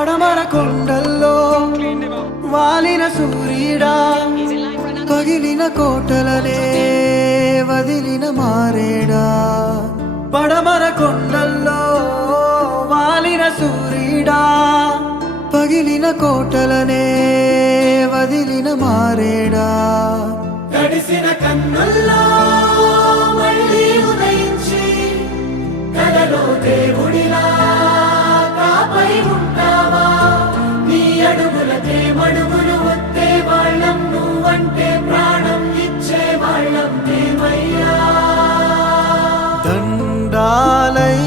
పడమర కొండల్లో వాలిన సూర్యుడా, పగిలిన కోటలనే వదిలిన మారేడా. పడమర కొండల్లో వాలిన సూర్యుడా, పగిలిన కోటలనే వదిలిన మారేడా. తడిసిన కన్నుల్లో మళ్ళీ ఉదయించి కలలో దేవుడిలా కాపై ఉంటావా. నీ అడుగులకే మడుగులు వస్తే వాళ్ళం, నువ్వంటే ప్రాణం ఇచ్చే వాళ్ళం మేమయ్యా. దండాలై